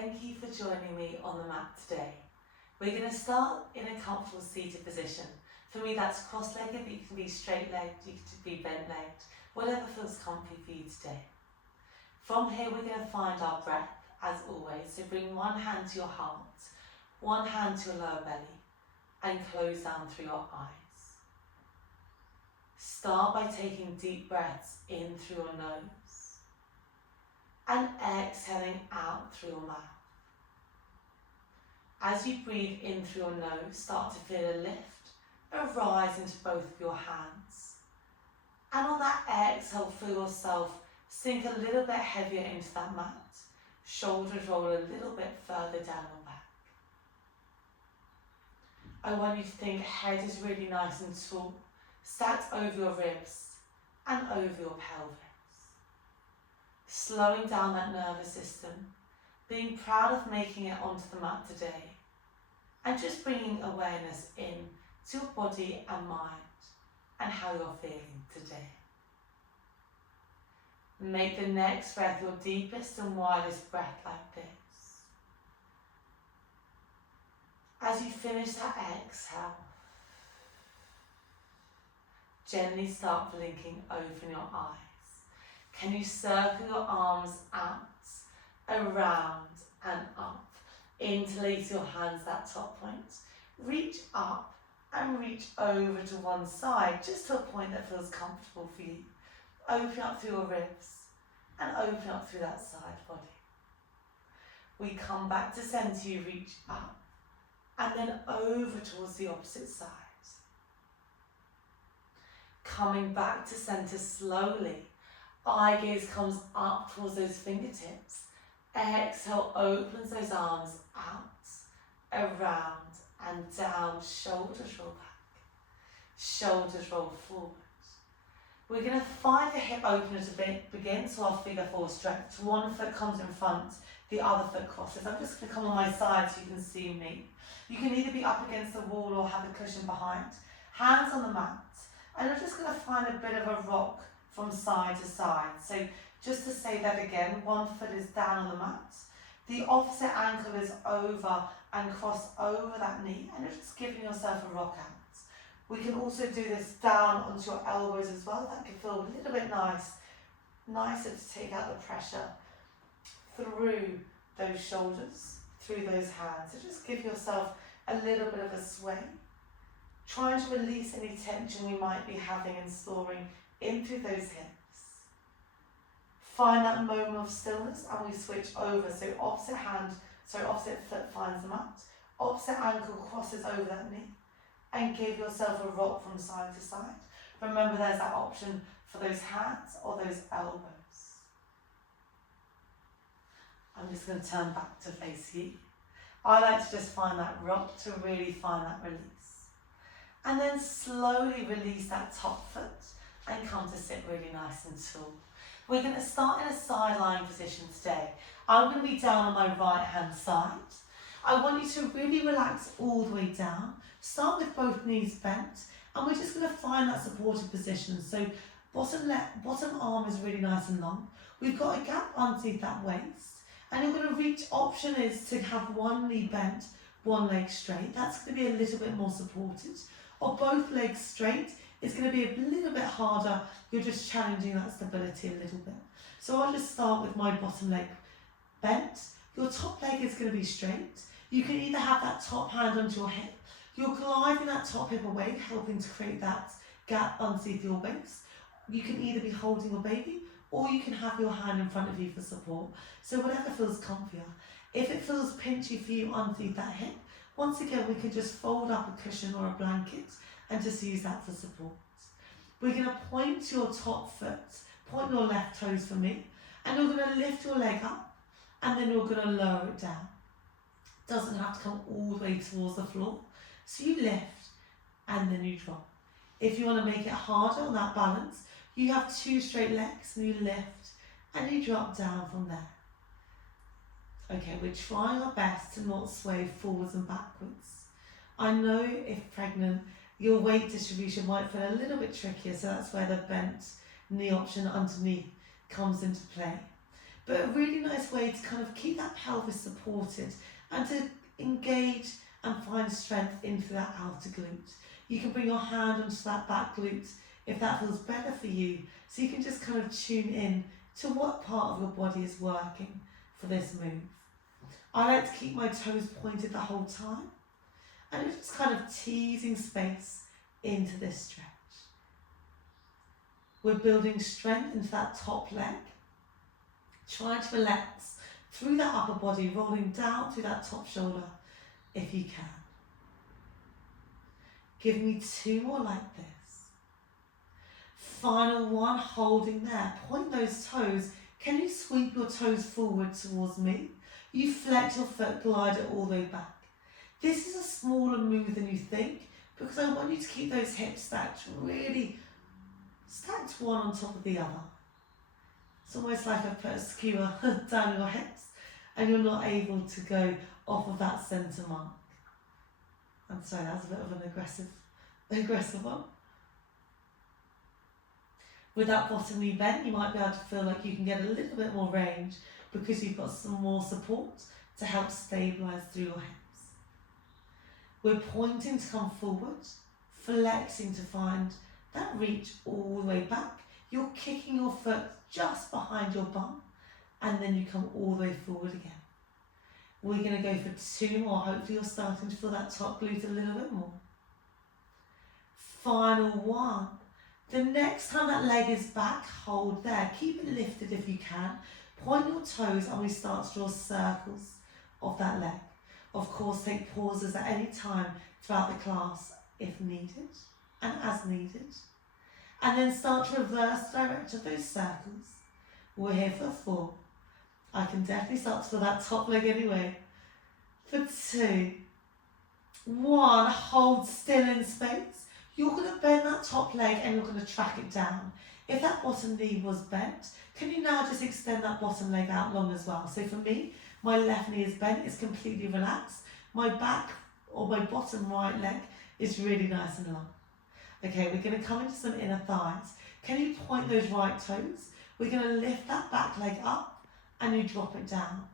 Thank you for joining me on the mat today. We're going to start in a comfortable seated position. For me that's cross-legged, but you can be straight-legged, you can be bent-legged, whatever feels comfy for you today. From here we're going to find our breath as always, so bring one hand to your heart, one hand to your lower belly and close down through your eyes. Start by taking deep breaths in through your nose and exhaling out through your mouth. As you breathe in through your nose, start to feel a lift, a rise into both of your hands. And on that exhale, feel yourself sink a little bit heavier into that mat. Shoulders roll a little bit further down your back. I want you to think head is really nice and tall, stacked over your ribs and over your pelvis. Slowing down that nervous system, being proud of making it onto the mat today, and just bringing awareness in to your body and mind and how you're feeling today. Make the next breath your deepest and widest breath like this. As you finish that exhale, gently start blinking, open your eyes. Can you circle your arms out, around and up? Interlace your hands, that top point. Reach up and reach over to one side, just to a point that feels comfortable for you. Open up through your ribs and open up through that side body. We come back to centre, you reach up and then over towards the opposite side. Coming back to centre slowly. Eye gaze comes up towards those fingertips. Exhale, opens those arms out, around and down. Shoulders roll back, shoulders roll forward. We're going to find the hip opener to begin, so our figure four stretch. One foot comes in front, the other foot crosses. I'm just going to come on my side so you can see me. You can either be up against the wall or have a cushion behind. Hands on the mat. And we're just going to find a bit of a rock from side to side. So just to say that again, one foot is down on the mat. The opposite ankle is over and cross over that knee. And you're just giving yourself a rock out. We can also do this down onto your elbows as well. That can feel a little bit nicer to take out the pressure through those shoulders, through those hands. So just give yourself a little bit of a sway. Trying to release any tension you might be having and storing in through those hips. Find that moment of stillness and we switch over. So opposite foot finds the mat. Opposite ankle crosses over that knee. And give yourself a rock from side to side. Remember there's that option for those hands or those elbows. I'm just going to turn back to face you. I like to just find that rock to really find that release. And then slowly release that top foot and come to sit really nice and tall. We're going to start in a side lying position today. I'm going to be down on my right hand side. I want you to really relax all the way down. Start with both knees bent and we're just going to find that supported position. So bottom arm is really nice and long. We've got a gap underneath that waist and you're going to reach, option is to have one knee bent, one leg straight. That's going to be a little bit more supported. Or both legs straight, it's going to be a little bit harder. You're just challenging that stability a little bit. So I'll just start with my bottom leg bent. Your top leg is going to be straight. You can either have that top hand onto your hip. You're gliding that top hip away, helping to create that gap underneath your waist. You can either be holding your baby or you can have your hand in front of you for support. So whatever feels comfier. If it feels pinchy for you underneath that hip, once again we can just fold up a cushion or a blanket and just use that for support. We're going to point your top foot, point your left toes for me, and you're going to lift your leg up and then you're going to lower it down. Doesn't have to come all the way towards the floor. So you lift and then you drop. If you want to make it harder on that balance, you have two straight legs and you lift and you drop down from there. Okay, we're trying our best to not sway forwards and backwards. I know if pregnant, your weight distribution might feel a little bit trickier, so that's where the bent knee option underneath comes into play. but a really nice way to kind of keep that pelvis supported and to engage and find strength into that outer glute. You can bring your hand onto that back glute if that feels better for you, so you can just kind of tune in to what part of your body is working for this move. I like to keep my toes pointed the whole time, and it's just kind of teasing space into this stretch. We're building strength into that top leg, trying to relax through that upper body, rolling down through that top shoulder if you can. Give me 2 more like this. Final one, holding there. Point those toes. Can you sweep your toes forward towards me? You flex your foot, glide it all the way back. This is a smaller move than you think, because I want you to keep those hips stacked, really stacked one on top of the other. It's almost like I've put a skewer down your hips and you're not able to go off of that centre mark. I'm sorry, that was a bit of an aggressive one. With that bottom knee bent, you might be able to feel like you can get a little bit more range because you've got some more support to help stabilise through your hips. We're pointing to come forward, flexing to find that reach all the way back. You're kicking your foot just behind your bum, and then you come all the way forward again. We're going to go for 2 more. Hopefully you're starting to feel that top glute a little bit more. Final one. The next time that leg is back, hold there. Keep it lifted if you can. Point your toes and we start to draw circles of that leg. Of course, take pauses at any time throughout the class if needed and as needed. And then start to reverse the direction of those circles. We're here for 4. I can definitely start to feel that top leg anyway. For 2. 1, hold still in space. You're going to bend that top leg and you're going to track it down. If that bottom knee was bent, can you now just extend that bottom leg out long as well? So for me, my left knee is bent, it's completely relaxed. My back or my bottom right leg is really nice and long. Okay, we're going to come into some inner thighs. Can you point those right toes? We're going to lift that back leg up and you drop it down.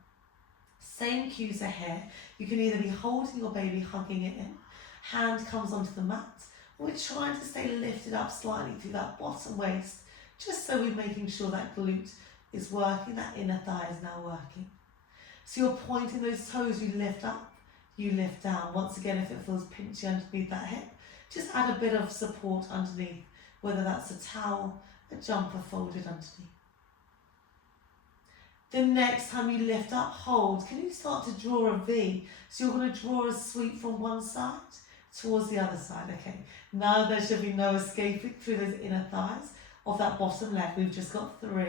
Same cues are here. You can either be holding your baby, hugging it in, hand comes onto the mat, or we're trying to stay lifted up slightly through that bottom waist, just so we're making sure that glute is working, that inner thigh is now working. So you're pointing those toes, you lift up, you lift down. Once again, if it feels pinchy underneath that hip, just add a bit of support underneath, whether that's a towel, a jumper folded underneath. The next time you lift up, hold. Can you start to draw a V? So you're going to draw a sweep from one side towards the other side. Okay, now there should be no escaping through those inner thighs of that bottom leg. We've just got 3.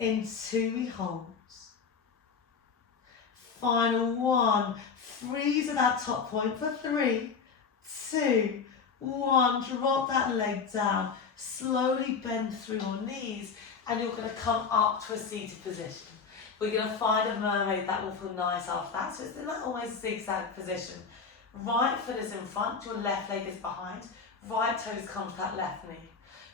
In 2, we hold. Final 1. Freeze at that top point for 3, 2, 1. Drop that leg down. Slowly bend through your knees and you're going to come up to a seated position. We're going to find a mermaid that will feel nice after that. So it's in that almost zigzag position. Right foot is in front, your left leg is behind. Right toes come to that left knee.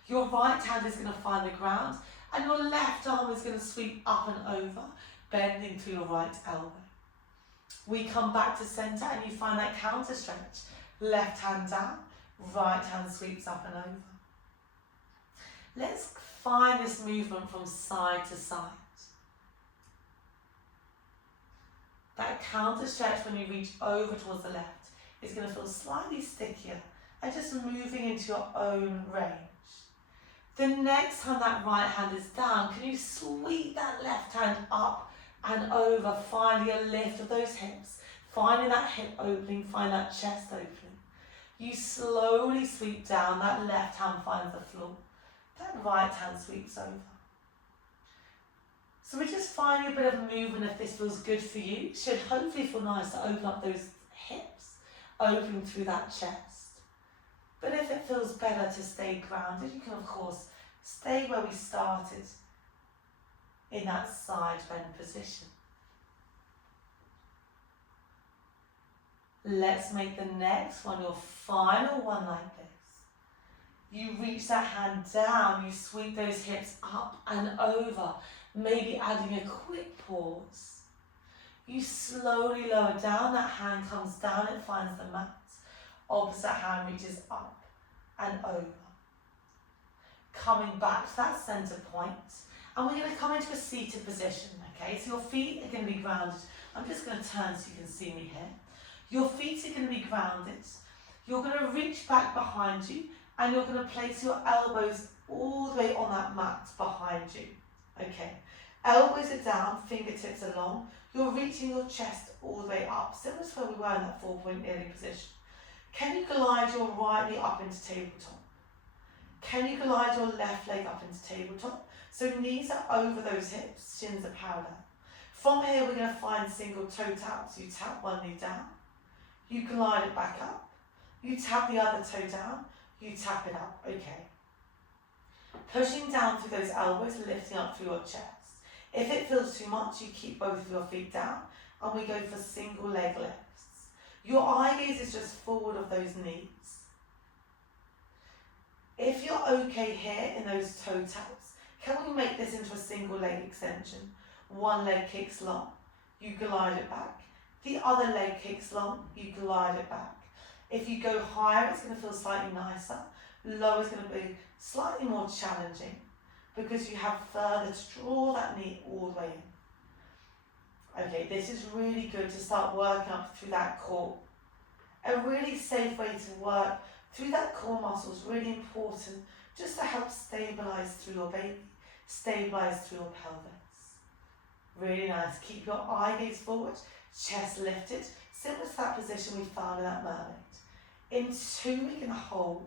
Your right hand is going to find the ground and your left arm is going to sweep up and over, bending to your right elbow. We come back to centre and you find that counter stretch. Left hand down, right hand sweeps up and over. Let's find this movement from side to side. That counter stretch when you reach over towards the left is going to feel slightly stickier and just moving into your own range. The next time that right hand is down, can you sweep that left hand up and over, finding a lift of those hips, finding that hip opening, find that chest opening. You slowly sweep down, that left hand finds the floor, that right hand sweeps over. So we're just finding a bit of movement if this feels good for you. It should hopefully feel nice to open up those hips, open through that chest. But if it feels better to stay grounded, you can of course stay where we started in that side bend position. Let's make the next one your final one like this. You reach that hand down, you sweep those hips up and over, maybe adding a quick pause. You slowly lower down, that hand comes down, it finds the mat. Opposite hand reaches up and over. Coming back to that center point, and we're going to come into a seated position, okay? So your feet are going to be grounded. I'm just going to turn so you can see me here. Your feet are going to be grounded. You're going to reach back behind you, and you're going to place your elbows all the way on that mat behind you, okay? Elbows are down, fingertips are long. You're reaching your chest all the way up, similar to where we were in that 4-point kneeling position. Can you glide your right knee up into tabletop? Can you glide your left leg up into tabletop? So knees are over those hips, shins are parallel. From here, we're going to find single toe taps. You tap one knee down, you glide it back up, you tap the other toe down, you tap it up, okay. Pushing down through those elbows, lifting up through your chest. If it feels too much, you keep both of your feet down, and we go for single leg lifts. Your eye gaze is just forward of those knees. If you're okay here in those toe taps, can we make this into a single leg extension? One leg kicks long, you glide it back. The other leg kicks long, you glide it back. If you go higher, it's going to feel slightly nicer. Lower is going to be slightly more challenging because you have further to draw that knee all the way in. Okay, this is really good to start working up through that core. A really safe way to work through that core muscle is really important just to help stabilize through your baby, stabilize through your pelvis. Really nice. Keep your eye gaze forward, chest lifted, similar to that position we found in that mermaid. In 2, we're going to hold.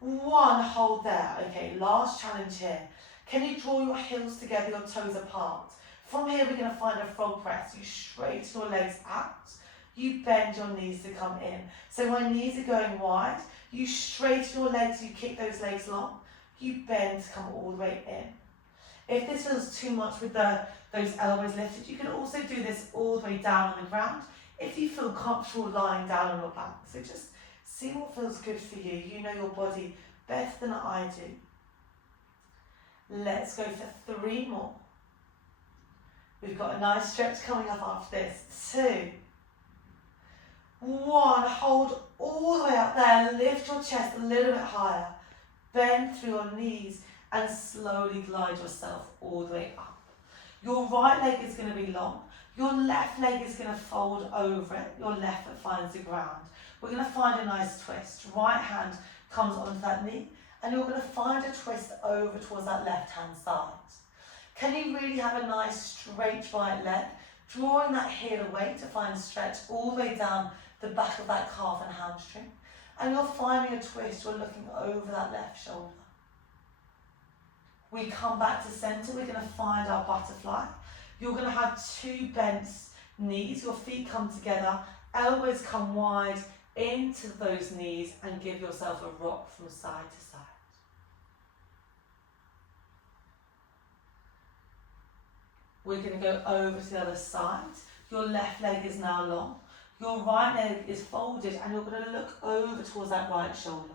1, hold there. Okay, last challenge here. Can you draw your heels together, your toes apart? From here, we're going to find a frog press. You straighten your legs out. You bend your knees to come in. So when knees are going wide, you straighten your legs, you kick those legs long. You bend to come all the way in. If this feels too much with those elbows lifted, you can also do this all the way down on the ground if you feel comfortable lying down on your back. So just see what feels good for you. You know your body better than I do. Let's go for 3 more. We've got a nice stretch coming up after this. 2, 1, hold all the way up there, lift your chest a little bit higher, bend through your knees and slowly glide yourself all the way up. Your right leg is going to be long, your left leg is going to fold over it, your left foot finds the ground. We're going to find a nice twist. Right hand comes onto that knee and you're going to find a twist over towards that left hand side. Can you really have a nice straight right leg, drawing that heel away to find stretch all the way down the back of that calf and hamstring, and you're finding a twist, you're looking over that left shoulder. We come back to center, we're going to find our butterfly. You're going to have 2 bent knees, your feet come together, elbows come wide into those knees and give yourself a rock from side to side. We're going to go over to the other side. Your left leg is now long. Your right leg is folded and you're going to look over towards that right shoulder.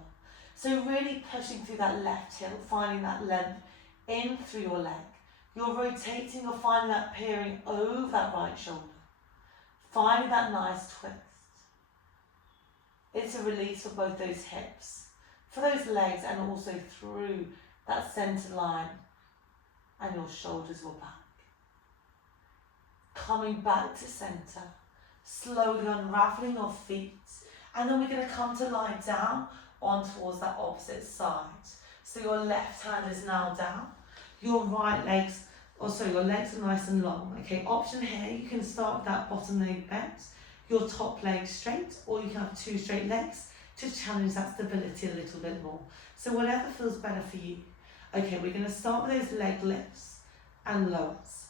So really pushing through that left heel, finding that length in through your leg. You're rotating, you're finding that peering over that right shoulder. Finding that nice twist. It's a release for both those hips, for those legs, and also through that center line and your shoulders will back. Coming back to center, slowly unraveling your feet, and then we're going to come to lie down on towards that opposite side. So your left hand is now down, your right legs, your legs are nice and long. Okay, option here, you can start with that bottom leg bent, your top leg straight, or you can have 2 straight legs to challenge that stability a little bit more. So whatever feels better for you. Okay, we're going to start with those leg lifts and lowers.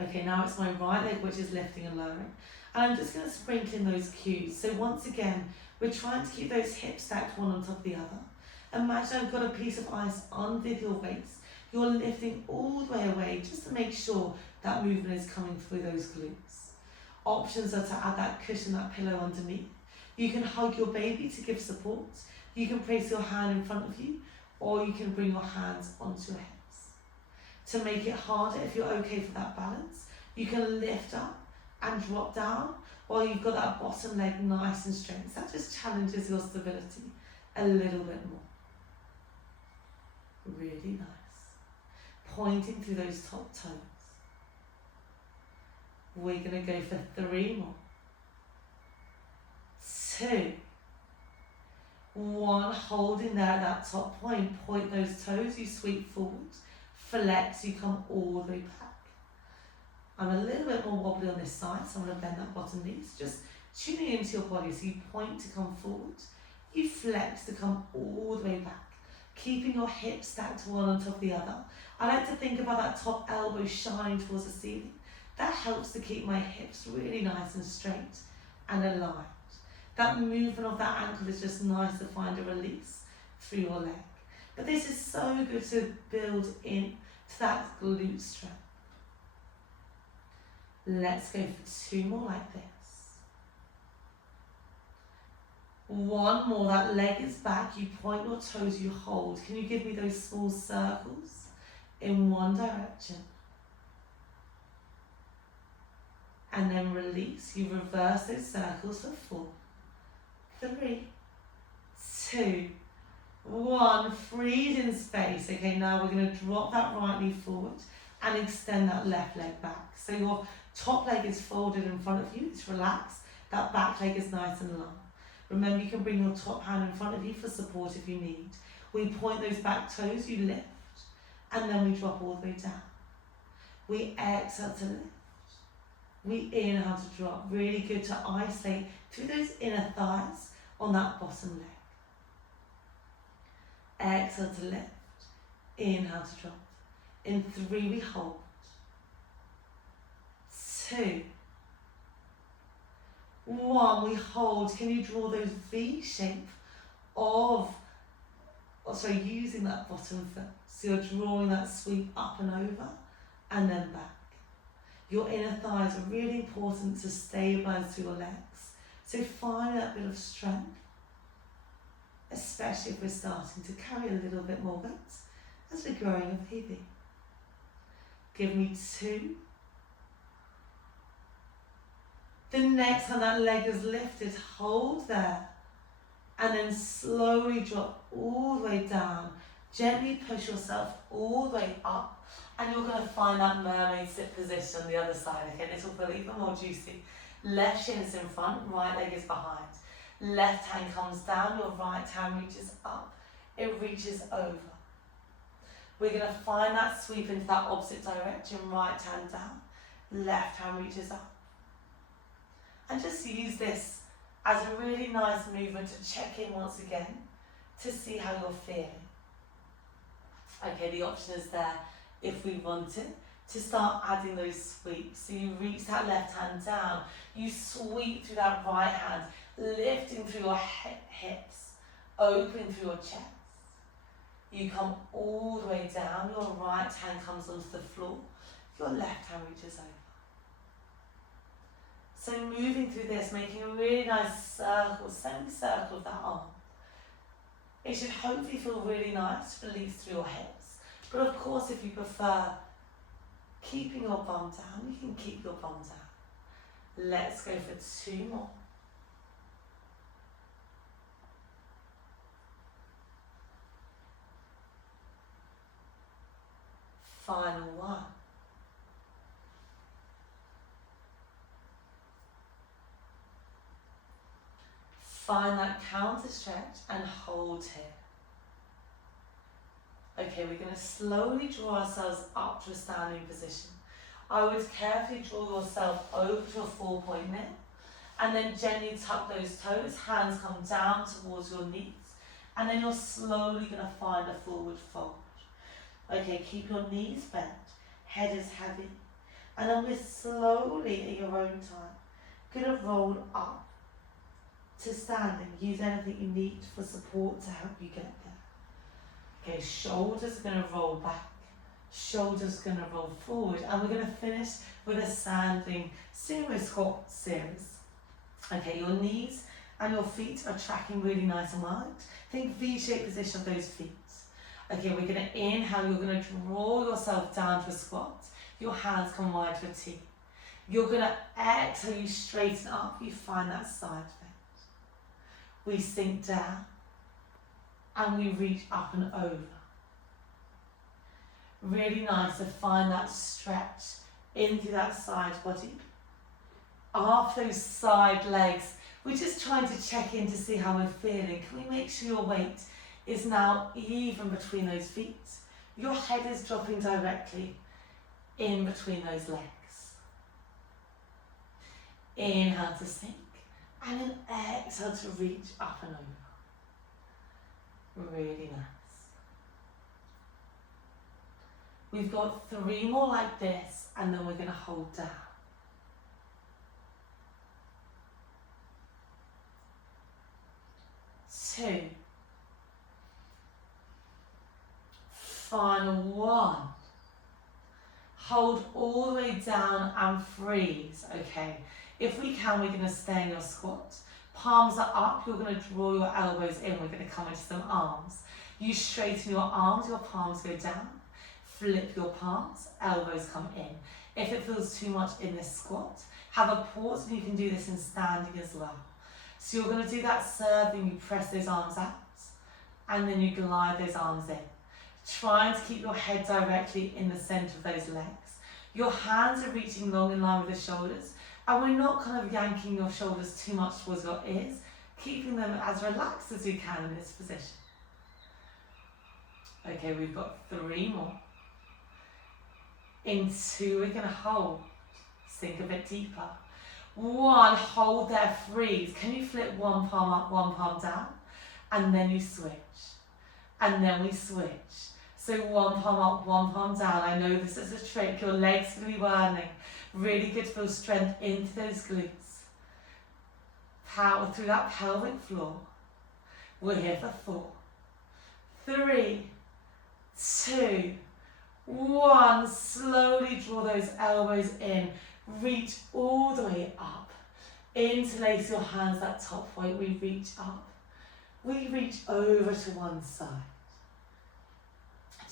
Okay, now it's my right leg which is lifting and lowering. And I'm just going to sprinkle in those cues. So once again, we're trying to keep those hips stacked one on top of the other. Imagine I've got a piece of ice under your waist. You're lifting all the way away just to make sure that movement is coming through those glutes. Options are to add that cushion, that pillow underneath. You can hug your baby to give support. You can place your hand in front of you, or you can bring your hands onto your hips. To make it harder, if you're okay for that balance, you can lift up and drop down while you've got that bottom leg nice and straight. So that just challenges your stability a little bit more. Really nice. Pointing through those top toes. We're going to go for 3 more. 2. 1, holding there at that top point. Point those toes, you sweep forward. Flex, you come all the way back. I'm a little bit more wobbly on this side, so I'm going to bend that bottom knee. So just tuning into your body. So you point to come forward. You flex to come all the way back. Keeping your hips stacked one on top of the other. I like to think about that top elbow shining towards the ceiling. That helps to keep my hips really nice and straight and aligned. That movement of that ankle is just nice to find a release through your leg. But this is so good to build in to that glute strength. Let's go for 2 more like this. 1 more, that leg is back, you point your toes, you hold. Can you give me those small circles in one direction? And then release, you reverse those circles for 4, 3, 2, 1, freeze in space. Okay, now we're going to drop that right knee forward and extend that left leg back. So your top leg is folded in front of you, it's relaxed, that back leg is nice and long. Remember, you can bring your top hand in front of you for support if you need. We point those back toes, you lift, and then we drop all the way down. We exhale to lift. We inhale to drop. Really good to isolate through those inner thighs on that bottom leg. Exhale to lift. Inhale to drop. In 3, we hold. 2, 1, we hold. Can you draw those V shape using that bottom foot. So you're drawing that sweep up and over and then back. Your inner thighs are really important to stabilize through your legs. So find that bit of strength, especially if we're starting to carry a little bit more weight as we're growing a baby. Give me 2. The next time that leg is lifted, hold there. And then slowly drop all the way down. Gently push yourself all the way up. And you're going to find that mermaid sit position on the other side. Okay, this will feel even more juicy. Left shin is in front, right leg is behind. Left hand comes down, your right hand reaches up. It reaches over. We're going to find that sweep into that opposite direction. Right hand down, left hand reaches up. And just use this as a really nice movement to check in once again to see how you're feeling. Okay, the option is there if we wanted to start adding those sweeps. So you reach that left hand down, you sweep through that right hand, lifting through your hips, opening through your chest. You come all the way down, your right hand comes onto the floor, your left hand reaches over. So moving through this, making a really nice circle, semicircle of that arm. It should hopefully feel really nice to release through your hips. But of course, if you prefer keeping your bum down, you can keep your bum down. Let's go for 2 more. Final 1. Find that counter stretch and hold here. Okay, we're going to slowly draw ourselves up to a standing position. I would carefully draw yourself over to a 4-point knit and then gently tuck those toes, hands come down towards your knees, and then you're slowly going to find a forward fold. Okay, keep your knees bent, head is heavy, and then we're slowly at your own time going to roll up to standing. Use anything you need for support to help you get there. Okay, shoulders are going to roll back, shoulders going to roll forward, and we're going to finish with a standing sumo squat series. Okay, your knees and your feet are tracking really nice and wide. Think V-shaped position of those feet. Okay, we're going to inhale, you're going to draw yourself down to a squat. Your hands come wide to a T. You're going to exhale, you straighten up, you find that side bend. We sink down and we reach up and over. Really nice to find that stretch into that side body. After those side legs, we're just trying to check in to see how we're feeling. Can we make sure your weight is now even between those feet? Your head is dropping directly in between those legs. Inhale to sink, and then exhale to reach up and over. Really nice. We've got 3 more like this, and then we're going to hold down. 2. Final 1. Hold all the way down and freeze, okay? If we can, we're going to stay in your squat. Palms are up, you're going to draw your elbows in, we're going to come into some arms. You straighten your arms, your palms go down. Flip your palms, elbows come in. If it feels too much in this squat, have a pause, and you can do this in standing as well. So you're going to do that serving, you press those arms out, and then you glide those arms in. Trying to keep your head directly in the centre of those legs. Your hands are reaching long in line with the shoulders, and we're not kind of yanking your shoulders too much towards your ears, keeping them as relaxed as we can in this position. Okay, we've got 3 more. In 2, we're going to hold. Sink a bit deeper. 1, hold there, freeze. Can you flip one palm up, one palm down? And then you switch. And then we switch. So 1 palm up, 1 palm down. I know this is a trick. Your legs are going to be whirling. Really good to feel strength into those glutes. Power through that pelvic floor. We're here for 4, 3, 2, 1. Slowly draw those elbows in. Reach all the way up. Interlace your hands, that top point. We reach up. We reach over to one side.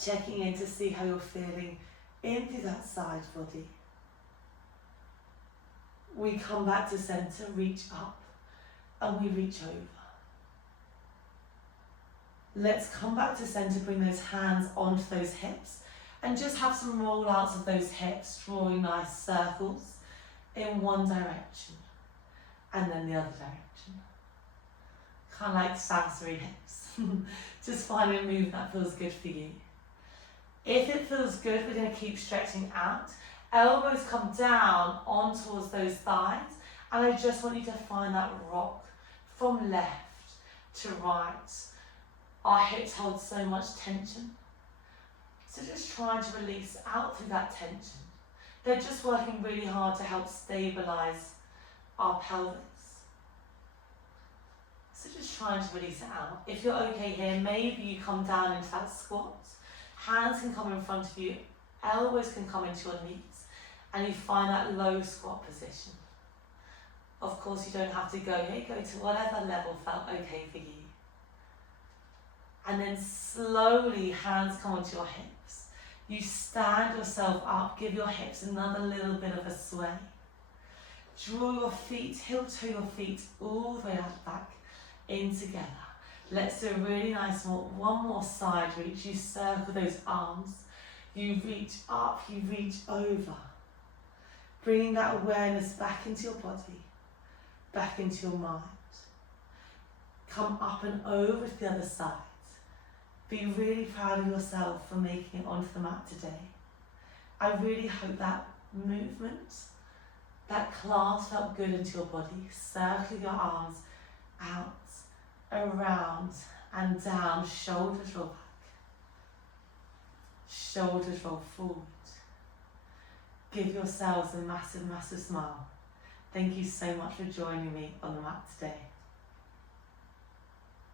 Checking in to see how you're feeling into that side body. We come back to centre, reach up, and we reach over. Let's come back to centre, bring those hands onto those hips, and just have some roll outs of those hips, drawing nice circles in one direction, and then the other direction. Kind of like sensory hips. Just find a move that feels good for you. If it feels good, we're going to keep stretching out. Elbows come down on towards those thighs, and I just want you to find that rock from left to right. Our hips hold so much tension. So just trying to release out through that tension. They're just working really hard to help stabilize our pelvis. So just trying to release it out. If you're okay here, maybe you come down into that squat. Hands can come in front of you, elbows can come into your knees, and you find that low squat position. Of course, you don't have to go here, go to whatever level felt okay for you. And then slowly, hands come onto your hips. You stand yourself up, give your hips another little bit of a sway. Draw your feet, heel toe your feet all the way up back in together. Let's do a really nice one more side reach. You circle those arms. You reach up, you reach over. Bringing that awareness back into your body, back into your mind. Come up and over to the other side. Be really proud of yourself for making it onto the mat today. I really hope that movement, that class felt good into your body. Circle your arms out, around and down, shoulders roll back. Shoulders roll forward. Give yourselves a massive, massive smile. Thank you so much for joining me on the mat today.